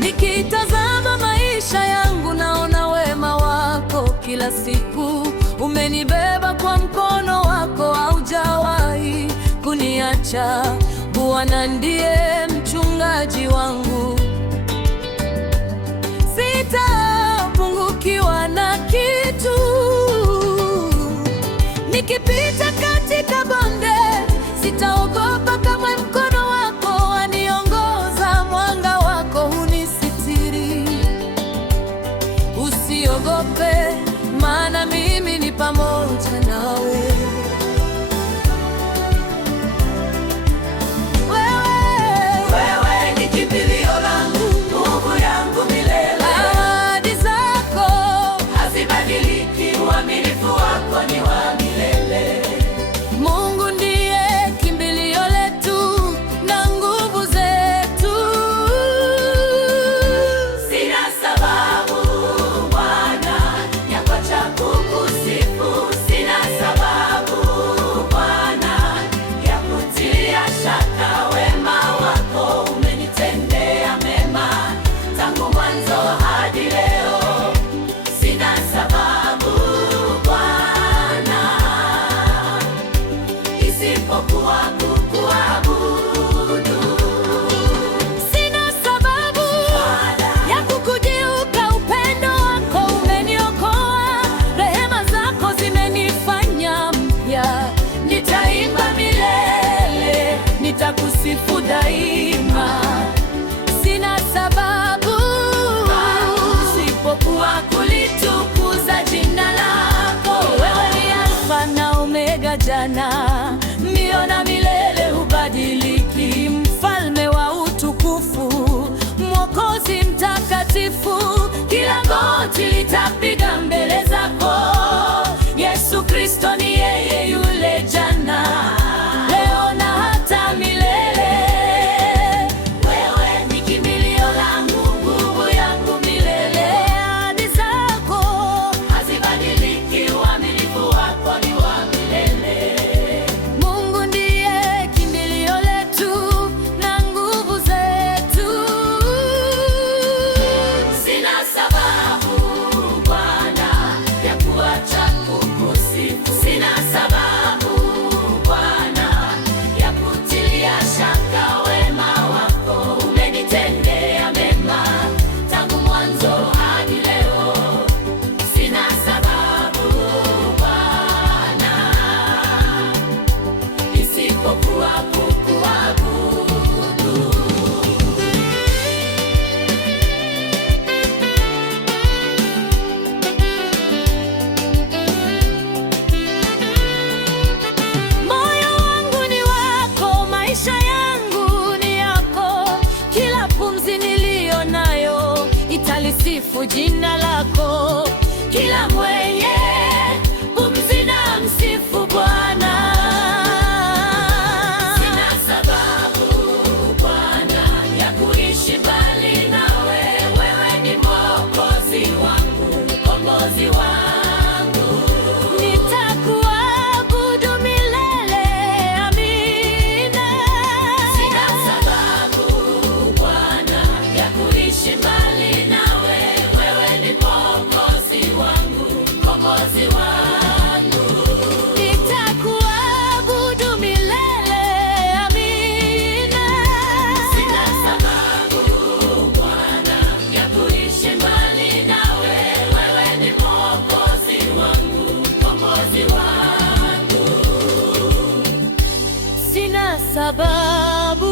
Nikitazama maisha yangu naona wema wako kila siku. Umenibeba kwa mkono wako, haujawahi kuniacha. Bwana ndiye mchungaji wangu, sitapungukiwa na kitu. Nikipita katika bonde, sitaogopa kamwe. Mkono wako waniongoza, mwanga wako hunisitiri. Usiogope, maana mimi ni pamoja nawe. Wewe ni kimbilio langu, nguvu yangu milele. Ahadi zako hazibadiliki, uaminifu wako ni wa milele. Mungu ndiye kimbilio letu na nguvu zetu. Sina sababu Bwana ya kuacha kukusifu. Sina sababu Bwana ya kutilia shaka. Wema wako umenitendea mema tangu mwanzo hadi leo. Sina sababu Bwana isipokuwa kukuabudu. Sina sababu ya kukugeuka. Upendo wako umeniokoa, rehema zako zimenifanya mpya. Nitaimba milele, nitakusifu daima. Sina sababu isipokuwa kulitukuza jina lako. Wewe ni Alfa na Omega, jana, mbio na milele, hubadiliki. Mfalme wa utukufu, Mwokozi mtakatifu, kila goti litapiga mbele zako. Yesu Kristo ni yeye yule jana, leo na hata milele. Wewe ni kimbilio langu, nguvu yangu milele. Ahadi zako Hazibadiliki, uaminifu wako ni wa milele. Mungu ndiye kimbilio letu na nguvu zetu. Sina sababu Bwana ya kuacha kukusifu. Sina sababu Bwana ya kutilia shaka. Wema wako umenitendea mema tangu mwanzo hadi leo. Sina sababu Bwana isipokuwa kukuabudu. Moyo wangu ni wako, maisha yangu ni yako. Kila pumzi niliyo nayo italisifu jina lako. Kila mwenye pumzi na msifu Bwana. Sina sababu Bwana ya kuishi mbali nawe. Wewe ni Mwokozi wangu, mkombozi wangu. Nitakuabudu milele, amina. Sina sababu Bwana ya kuishi mbali nawe. Wewe ni Mwokozi wangu, mkombozi wangu. Nitakuabudu milele, amina. Sina sababu Bwana ya kuishi mbali nawe. Wewe ni Mwokozi wangu, mkombozi wangu. Sina sababu